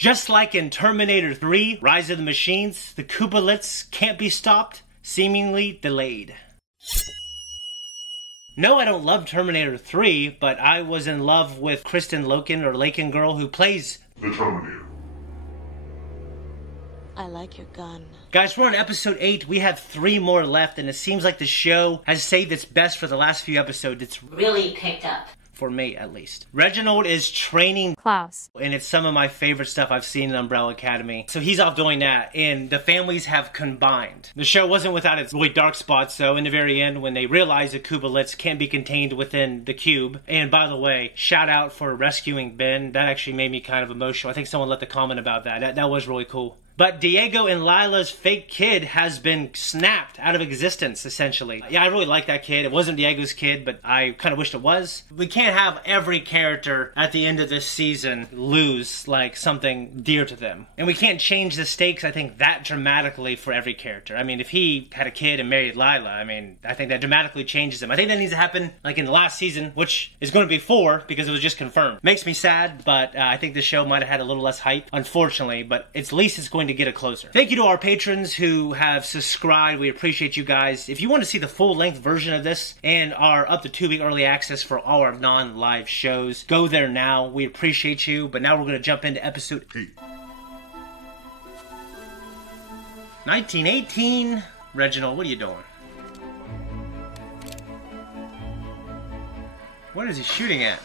Just like in Terminator 3, Rise of the Machines, the Kubalits can't be stopped, seemingly delayed. No, I don't love Terminator 3, but I was in love with Kristen Loken, or Laken girl, who plays the Terminator. I like your gun. Guys, we're on episode 8. We have 3 more left, and it seems like the show has saved its best for the last few episodes. It's Really picked up. for me, at least. Reginald is training Klaus. and it's some of my favorite stuff I've seen in Umbrella Academy. So he's off doing that, and the families have combined. The show wasn't without its really dark spots, though, in the very end when they realized the Kubalits can't be contained within the cube. And by the way, shout out for rescuing Ben. That actually made me kind of emotional. I think someone left a comment about that. That was really cool. But Diego and Lila's fake kid has been snapped out of existence, essentially. Yeah, I really like that kid. It wasn't Diego's kid, but I kind of wished it was. We can't have every character at the end of this season lose, like, something dear to them. And we can't change the stakes, I think, that dramatically for every character. I mean, if he had a kid and married Lila, I mean, I think that dramatically changes him. I think that needs to happen, like, in the last season, which is going to be 4, because it was just confirmed. Makes me sad, but I think the show might have had a little less hype, unfortunately, but at least it's going to get it closer. Thank you to our patrons who have subscribed. We appreciate you guys. If you want to see the full-length version of this and our up to 2-week early access for all our non-live shows, go there now. We appreciate you. But now we're going to jump into episode 8. 1918. Reginald, what are you doing? What is he shooting at?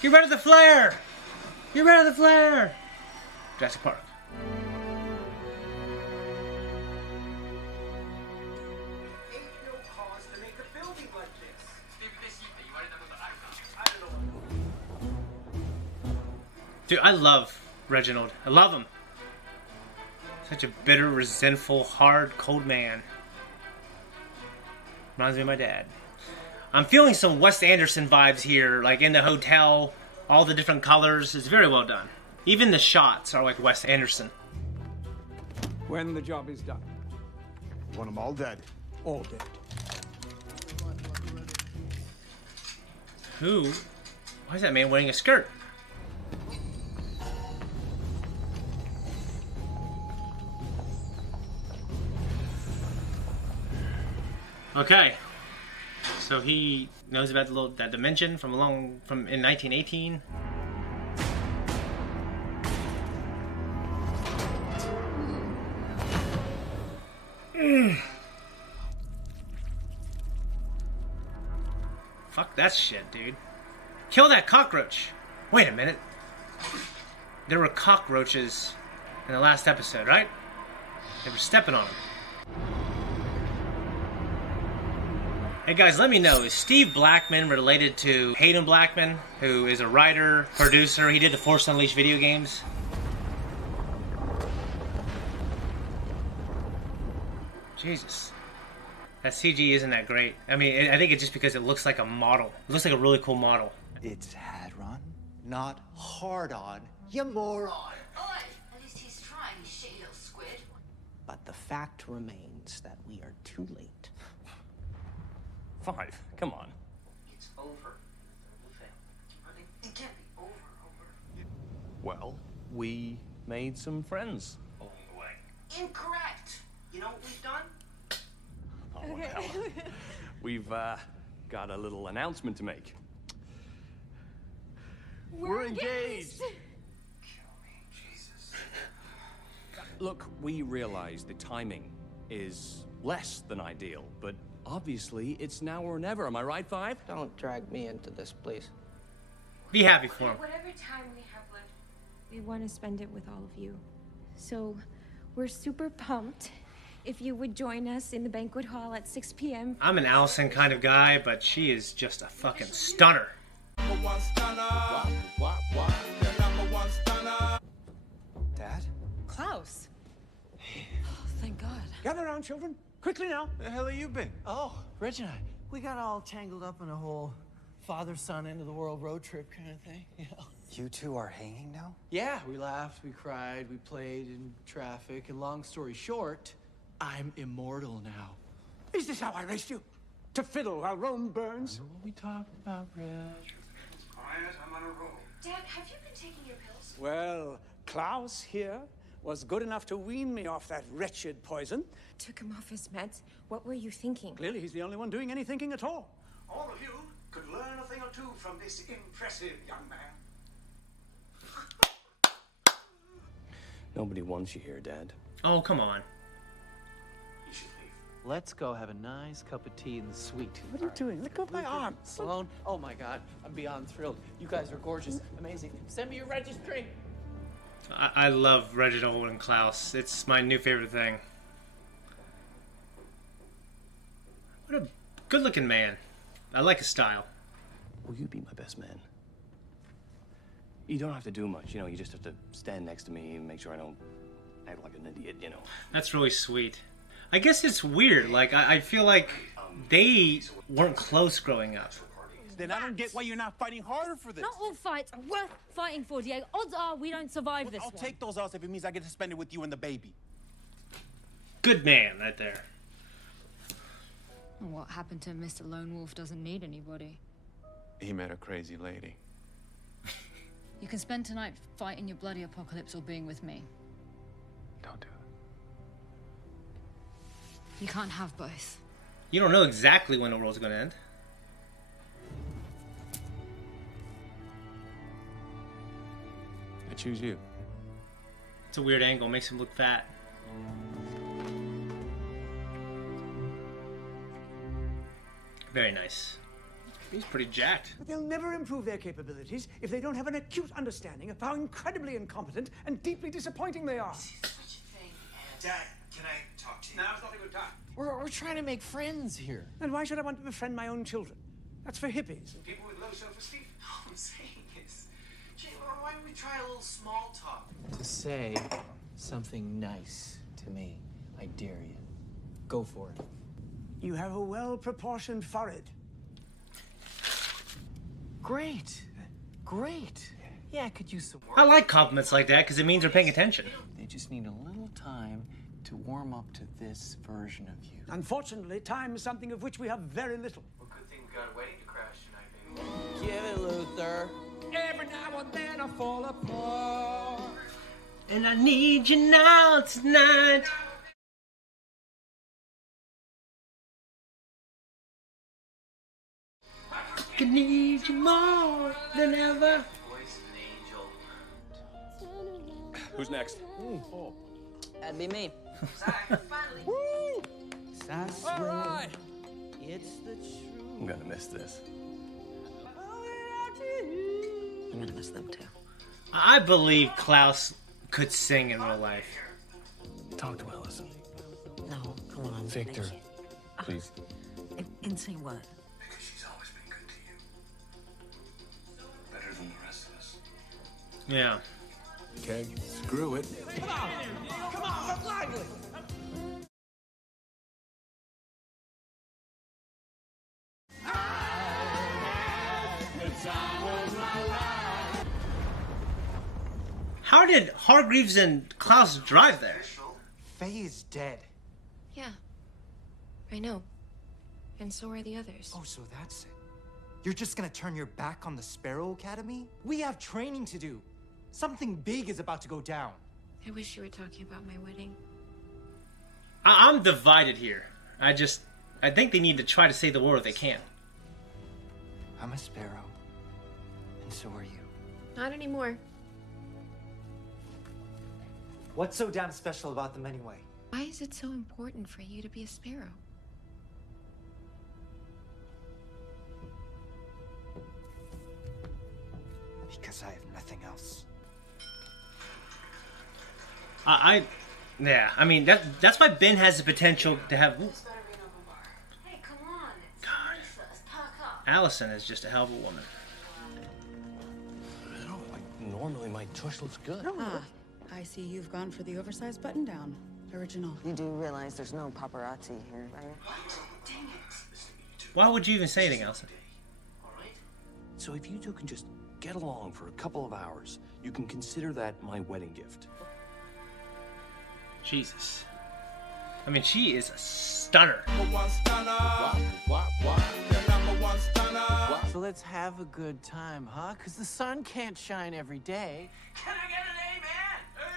Get rid of the flare! Get rid of the flare! Jurassic Park. Dude, I love Reginald. I love him. Such a bitter, resentful, hard, cold man. Reminds me of my dad. I'm feeling some Wes Anderson vibes here, like in the hotel, all the different colors. It's very well done. Even the shots are like Wes Anderson. When the job is done. You want them all dead? All dead. Who? Why is that man wearing a skirt? Okay, so he knows about that dimension from in 1918. Fuck that shit, dude. Kill that cockroach. Wait a minute. There were cockroaches in the last episode, right? They were stepping on them. Hey guys, let me know, is Steve Blackman related to Hayden Blackman, who is a writer, producer? He did the Force Unleashed video games. Jesus. That CG isn't that great. I mean, I think it's just because it looks like a model. It looks like a really cool model. It's Hadron, not hard-on, you moron. Oi! At least he's trying, you shitty little squid. But the fact remains that we are too late. 5, come on. It's over. It can't be over. Well, we made some friends along the way. Incorrect! You know what we've done? Oh, well. We've got a little announcement to make. We're engaged! Kill me, Jesus. Look, we realize the timing is less than ideal, but obviously it's now or never. Am I right, 5? Don't drag me into this, please. Be happy for him. Whatever time we have left, we want to spend it with all of you. So, we're super pumped. If you would join us in the banquet hall at 6 p.m. I'm an Allison kind of guy, but she is just a fucking stunner. Dad? Klaus. Oh, thank God. Gather around, children. Quickly now. Where the hell have you been? Oh, Reginald, we got all tangled up in a whole father-son end-of-the-world road trip kind of thing, you know? You two are hanging now? Yeah, we laughed, we cried, we played in traffic, and long story short, I'm immortal now. Is this how I raised you? To fiddle while Rome burns? What we talked about, Reg? Quiet, I'm on a roll. Dad, have you been taking your pills? Well, Klaus here was good enough to wean me off that wretched poison. Took him off his meds. What were you thinking? Clearly, he's the only one doing any thinking at all. All of you could learn a thing or two from this impressive young man. Nobody wants you here, Dad. Oh, come on. You should leave. Let's go have a nice cup of tea in the suite. What are you doing? Let go of my arm. Sloan, oh my God, I'm beyond thrilled. You guys are gorgeous, amazing. Send me your registry. I love Reginald and Klaus. It's my new favorite thing. What a good-looking man. I like his style. Will you be my best man? You don't have to do much, you know, you just have to stand next to me and make sure I don't act like an idiot, you know. That's really sweet. I guess it's weird. Like, I feel like they weren't close growing up. Then I don't get why you're not fighting harder for this. Not all fights are worth fighting for, Diego. Odds are we don't survive this I'll one. take those odds if it means I get to spend it with you and the baby. Good man right there. What happened to Mr. Lone Wolf doesn't need anybody. He met a crazy lady. You can spend tonight fighting your bloody apocalypse or being with me. Don't do it. You can't have both. You don't know exactly when the world's gonna end. I choose you. It's a weird angle. Makes him look fat. Very nice. He's pretty jacked. But they'll never improve their capabilities if they don't have an acute understanding of how incredibly incompetent and deeply disappointing they are. Dad, can I talk to you? Now's not a good time. We're trying to make friends here. And why should I want to befriend my own children? That's for hippies. People with low self-esteem. All I'm saying is, Jay, why don't we try a little small talk? To say something nice to me, I dare you. Go for it. You have a well-proportioned forehead. Great. Great. Yeah, I could use some I like compliments like that because it means they're paying attention. They just need a little time to warm up to this version of you. Unfortunately, time is something of which we have very little. Well, good thing we got a wedding to crash tonight, baby. Give it, Luther. Every now and then I fall apart. And I need you now tonight. I need you more than ever. Voice of an angel. Who's next? That'd be me. Zach, finally. All right. It's the truth. I'm gonna miss this. I'm gonna miss them too. I believe Klaus could sing in real life. Talk to Allison. No, come on. Victor, Nikki. please. And say what? Because she's always been good to you. Better than the rest of us. Yeah. Okay, screw it. Come on, look lively! How did Hargreaves and Klaus drive there? Faye is dead. Yeah. I know. And so are the others. Oh, so that's it. You're just gonna turn your back on the Sparrow Academy? We have training to do. Something big is about to go down. I wish you were talking about my wedding. I'm divided here. I think they need to try to save the world if they can. I'm a Sparrow. And so are you. Not anymore. What's so damn special about them anyway? Why is it so important for you to be a sparrow? Because I have nothing else. Yeah, I mean, that's why Ben has the potential to have... Hey, come on. It's God. Let's pack up. Allison is just a hell of a woman. No, like, normally my tush looks good. Ah, I see you've gone for the oversized button down. Original. You do realize there's no paparazzi here, right? Dang it. Why would you even say anything, Allison? All right. So if you two can just get along for a couple of hours, you can consider that my wedding gift. Jesus. I mean, she is a stunner. Number one stunner. What? Your number one stunner. So let's have a good time, huh? Because the sun can't shine every day. Can I get an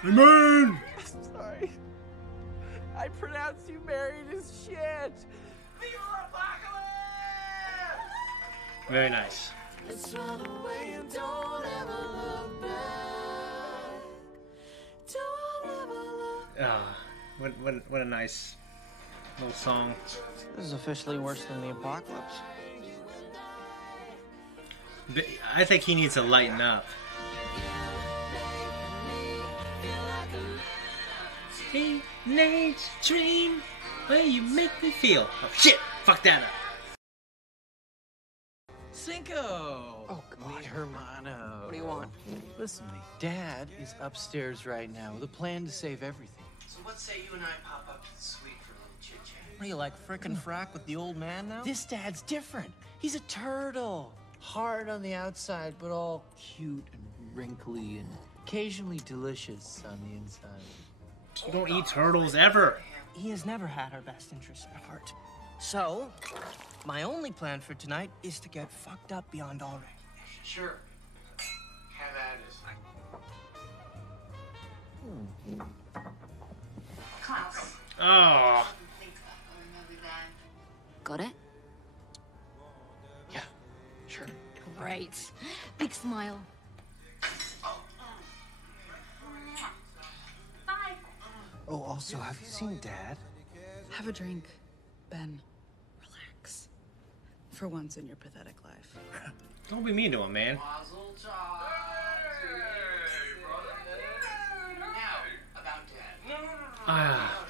amen? Amen! Sorry. I pronounced you married as shit. Viva la apocalypse! Very nice. Let's run away and don't ever look back. Don't ever look. Ah, what a nice little song. This is officially worse than the apocalypse. I think he needs to lighten up. Teenage dream, where you make me feel. Oh shit! Fuck that up. Cinco! Oh, God. Mi hermano. What do you want? Listen to me. Dad is upstairs right now with a plan to save everything. So what say you and I pop up to the suite for a little chit-chat? What are you, like frickin' frack with the old man now? This dad's different. He's a turtle. Hard on the outside, but all cute and wrinkly and occasionally delicious on the inside. You don't eat turtles ever. He has never had our best interests at heart. So, my only plan for tonight is to get fucked up beyond all recognition. Sure. Have at it. Klaus. Oh. Got it? Yeah, sure. Great. Big smile. Bye. Oh, also, have you seen Dad? Have a drink, Ben. Relax. For once in your pathetic life. Don't be mean to him, man. Mazel tov. Now, about Dad. Ah.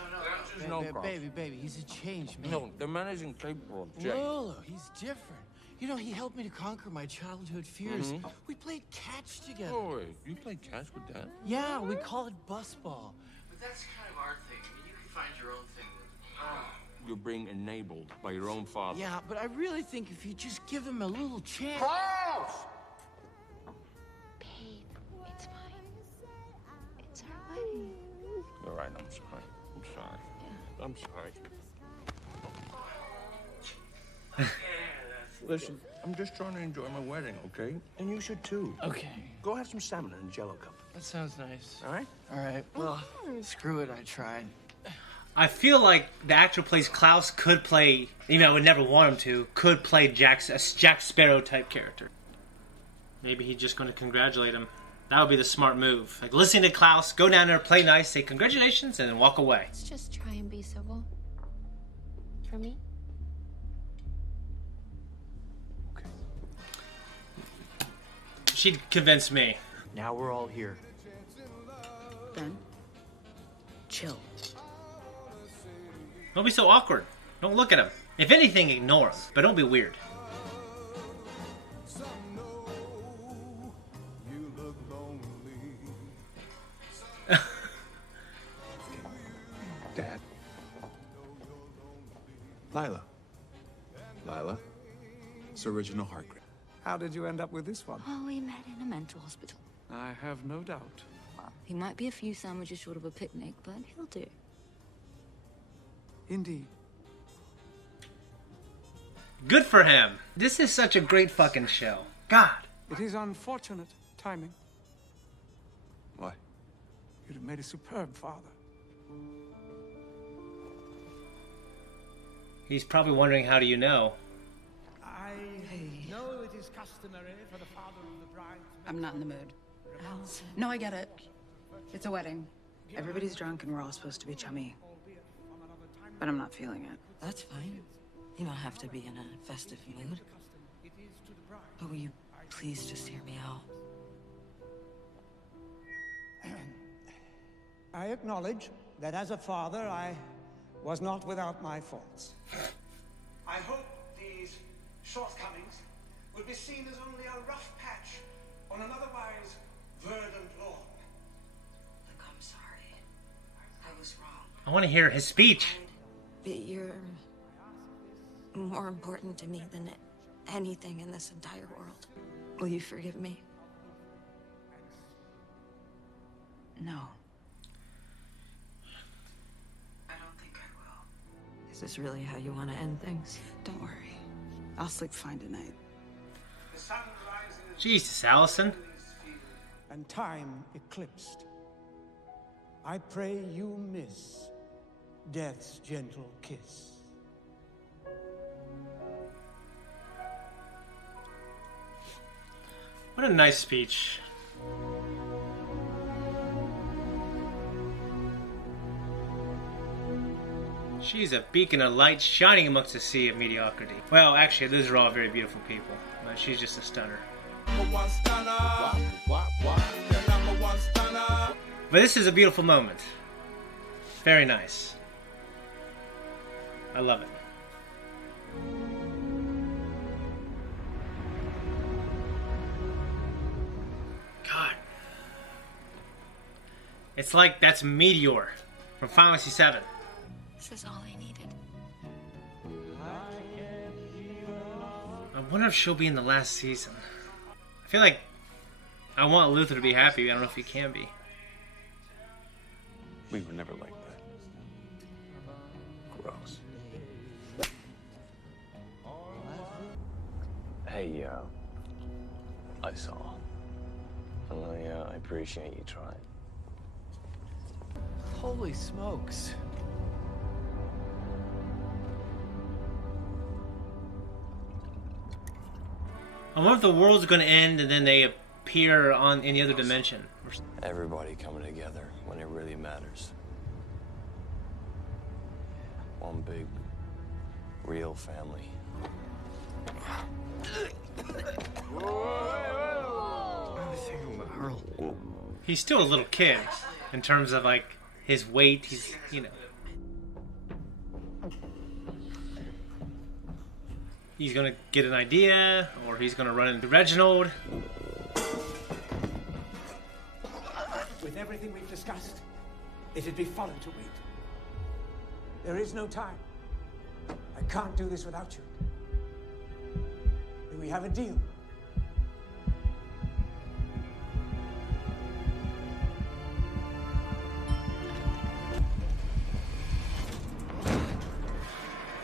No. Baby, he's a changed man. No, the man isn't capable of change. Lolo, he's different. You know, he helped me to conquer my childhood fears. Mhm. We played catch together. Oh, wait, you play catch with Dad? Yeah, we call it bus ball. But that's kind of our thing. I mean, you can find your own thing with... You're being enabled by your own father. Yeah, but I really think if you just give him a little chance... Babe, it's fine. It's our wedding. All right, I'm sorry. I'm sorry. Yeah. I'm sorry. Listen, I'm just trying to enjoy my wedding, okay? And you should too. Okay. Go have some salmon in a Jello cup. That sounds nice. All right? All right. Well, screw it. I tried. I feel like the actor who plays Klaus could play, even though I would never want him to, could play a Jack Sparrow type character. Maybe he's just going to congratulate him. That would be the smart move. Like, listen to Klaus, go down there, play nice, say congratulations, and then walk away. Let's just try and be civil. For me? She'd convince me. Now we're all here. Ben, chill. Don't be so awkward. Don't look at him. If anything, ignore him. But don't be weird. Dad. Lila. Lila. It's original Hargrave. How did you end up with this one? Oh, we met in a mental hospital. I have no doubt. Well, he might be a few sandwiches short of a picnic, but he'll do. Indeed. Good for him. This is such a great fucking show. God. It is unfortunate timing. What? You'd have made a superb father. He's probably wondering, how do you know? I know it is customary for the father of the bride to... I'm not in the mood. No, I get it. It's a wedding. Everybody's drunk and we're all supposed to be chummy. But I'm not feeling it. That's fine. You don't have to be in a festive mood. But will you please just hear me out? I acknowledge that as a father, I was not without my faults. I hope these shortcomings will be seen as only a rough patch on an otherwise verdant lawn. Look, I'm sorry. I was wrong. I want to hear his speech. But you're more important to me than anything in this entire world. Will you forgive me? No. I don't think I will. Is this really how you want to end things? Don't worry. I'll sleep fine tonight. sun rises Jesus, Allison. and time eclipsed. I pray you miss death's gentle kiss. What a nice speech. She's a beacon of light shining amongst a sea of mediocrity. Well, actually, those are all very beautiful people, but she's just a stunner. But this is a beautiful moment. Very nice. I love it. God. It's like that's Meteor from Final Fantasy VII. This is all I needed. I wonder if she'll be in the last season. I feel like I want Luther to be happy. I don't know if he can be. We were never like that. Gross. Hey, I saw. And I appreciate you trying. Holy smokes. I wonder if the world's going to end and then they appear on any other dimension. Everybody coming together when it really matters. One big, real family. He's still a little kid in terms of like his weight. He's, you know. He's gonna get an idea, or he's gonna run into Reginald. With everything we've discussed, it'd be folly to wait. There is no time. I can't do this without you. Do we have a deal?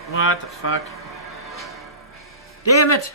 What the fuck? Damn it!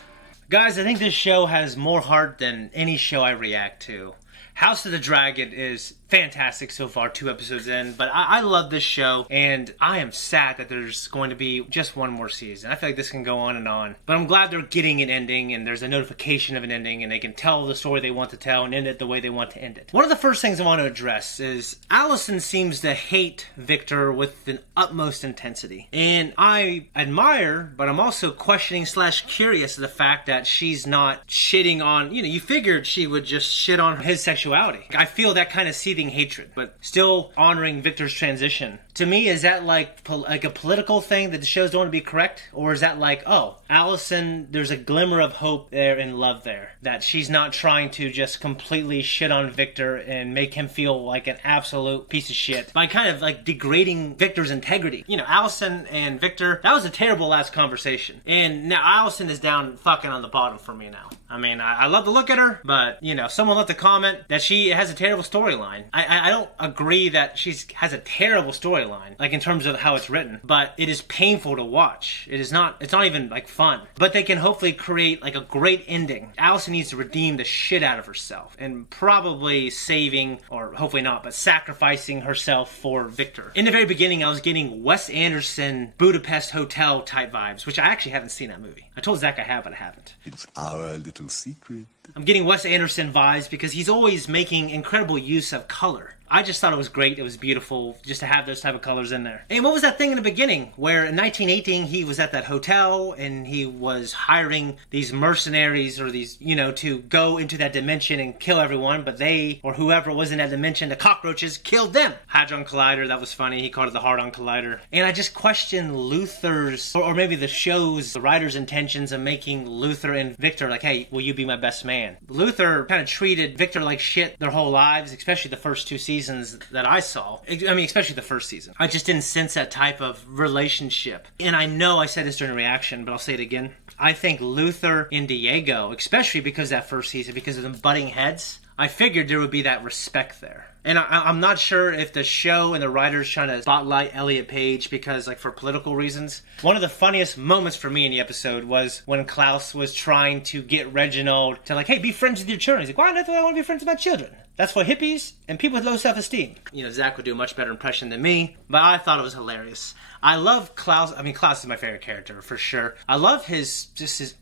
Guys, I think this show has more heart than any show I react to. House of the Dragon is fantastic so far, 2 episodes in, but I love this show, and I am sad that there's going to be just one more season. I feel like this can go on and on, but I'm glad they're getting an ending, and there's a notification of an ending, and they can tell the story they want to tell and end it the way they want to end it. One of the first things I want to address is Allison seems to hate Victor with the utmost intensity, and I admire, but I'm also questioning / curious of the fact that she's not shitting on, you figured she would just shit on his sexuality. I feel that kind of seething hatred, but still honoring Victor's transition. To me, is that like a political thing that the shows don't want to be correct? Or is that like, oh, Allison, there's a glimmer of hope there and love there. That she's not trying to just completely shit on Victor and make him feel like an absolute piece of shit by kind of like degrading Victor's integrity. Allison and Victor, that was a terrible last conversation. And now Allison is down fucking on the bottom for me now. I mean, I love to look at her, but, someone left a comment that she has a terrible storyline. I don't agree that she has a terrible storyline, like in terms of how it's written, but it is painful to watch. It's not even like fun. But they can hopefully create like a great ending. Allison needs to redeem the shit out of herself and probably saving, or hopefully not, but sacrificing herself for Victor. In the very beginning, I was getting Wes Anderson Budapest Hotel type vibes, which I actually haven't seen that movie. I told Zach I have, but I haven't. It's our little secret. I'm getting Wes Anderson vibes because he's always making incredible use of color. I just thought it was great. It was beautiful just to have those type of colors in there. And what was that thing in the beginning where in 1918 he was at that hotel and he was hiring these mercenaries or these, to go into that dimension and kill everyone, but they, or whoever was in that dimension, the cockroaches, killed them. Hadron Collider, that was funny. He called it the Hard-On Collider. And I just question Luther's, or maybe the show's, the writer's intentions of making Luther and Victor like, hey, will you be my best man? Luther kind of treated Victor like shit their whole lives, especially the first 2 seasons that I saw. I mean, especially the first season. I just didn't sense that type of relationship. And I know I said this during the reaction, but I'll say it again. I think Luther and Diego, especially because of that first season, because of them butting heads, I figured there would be that respect there. And I'm not sure if the show and the writers trying to spotlight Elliot Page because, like, for political reasons. One of the funniest moments for me in the episode was when Klaus was trying to get Reginald to, like, hey, be friends with your children. He's like, why do I want to be friends with my children? That's for hippies and people with low self-esteem. You know, Zach would do a much better impression than me, but I thought it was hilarious. I love Klaus. I mean, Klaus is my favorite character, for sure. I love his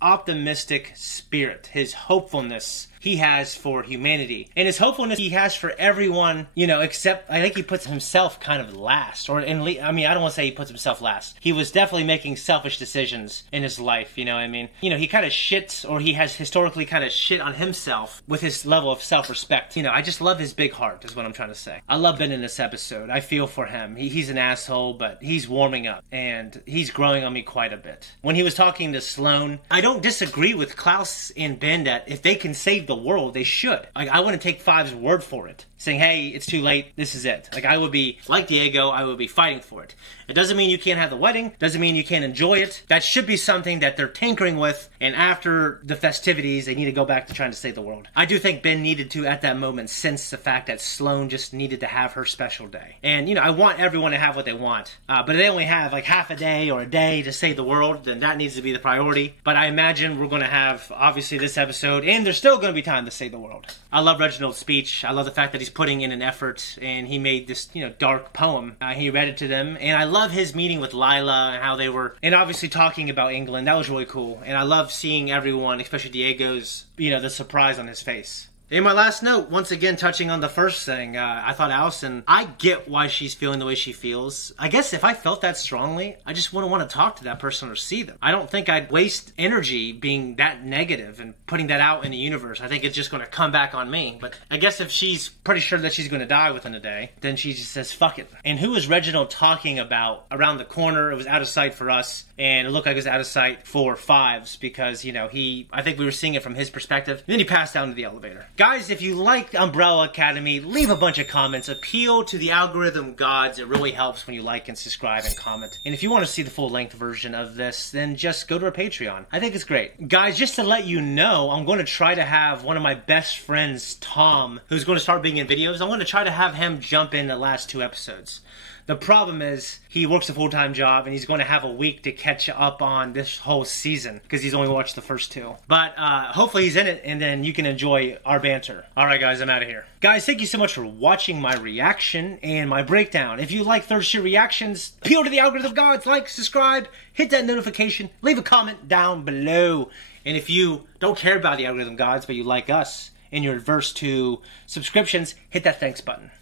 optimistic spirit, his hopefulness he has for humanity, and his hopefulness he has for everyone, you know, except I think he puts himself kind of last. I don't want to say he puts himself last. He was definitely making selfish decisions in his life, you know what I mean? You know, he kind of shits, or he has historically kind of shit on himself with his level of self-respect. You know, I just love his big heart, is what I'm trying to say. I love Ben in this episode. I feel for him. He's an asshole, but he's warming up, and he's growing on me quite a bit. When he was talking to Sloane, I don't disagree with Klaus and Ben that if they can save the world, they should. Like, I wouldn't take Five's word for it, saying, hey, it's too late, this is it. Like, I would be, like Diego, I would be fighting for it. It doesn't mean you can't have the wedding, doesn't mean you can't enjoy it. That should be something that they're tinkering with, and after the festivities, they need to go back to trying to save the world. I do think Ben needed to, at that moment, sense the fact that Sloane just needed to have her special day. And, you know, I want everyone to have what they want, but if they only have, like, half a day or a day to save the world, then that needs to be the priority. But I imagine we're going to have, obviously, this episode, and there's still going to be time to save the world. I love Reginald's speech. I love the fact that he's putting in an effort, and he made this, you know, dark poem. He read it to them, and I love his meeting with Lila and how they were, and obviously talking about England. That was really cool, and I love seeing everyone, especially Diego's, you know, the surprise on his face. In my last note, once again touching on the first thing, I thought Allison, I get why she's feeling the way she feels. I guess if I felt that strongly, I just wouldn't want to talk to that person or see them. I don't think I'd waste energy being that negative and putting that out in the universe. I think it's just going to come back on me. But I guess if she's pretty sure that she's going to die within a day, then she just says, fuck it. And who was Reginald talking about around the corner? It was out of sight for us, and it looked like it was out of sight for Fives because, you know, I think we were seeing it from his perspective. And then he passed down to the elevator. Guys, if you like Umbrella Academy, leave a bunch of comments. Appeal to the algorithm gods. It really helps when you like and subscribe and comment. And if you want to see the full-length version of this, then just go to our Patreon. I think it's great. Guys, just to let you know, I'm going to try to have one of my best friends, Tom, who's going to start being in videos. I'm going to try to have him jump in the last 2 episodes. The problem is, he works a full-time job, and he's going to have a week to catch up on this whole season, because he's only watched the first 2. But, hopefully he's in it, and then you can enjoy our banter. Alright guys, I'm out of here. Guys, thank you so much for watching my reaction and my breakdown. If you like Third Shift Reactions, appeal to the algorithm gods, like, subscribe, hit that notification, leave a comment down below. And if you don't care about the algorithm gods, but you like us, and you're averse to subscriptions, hit that thanks button.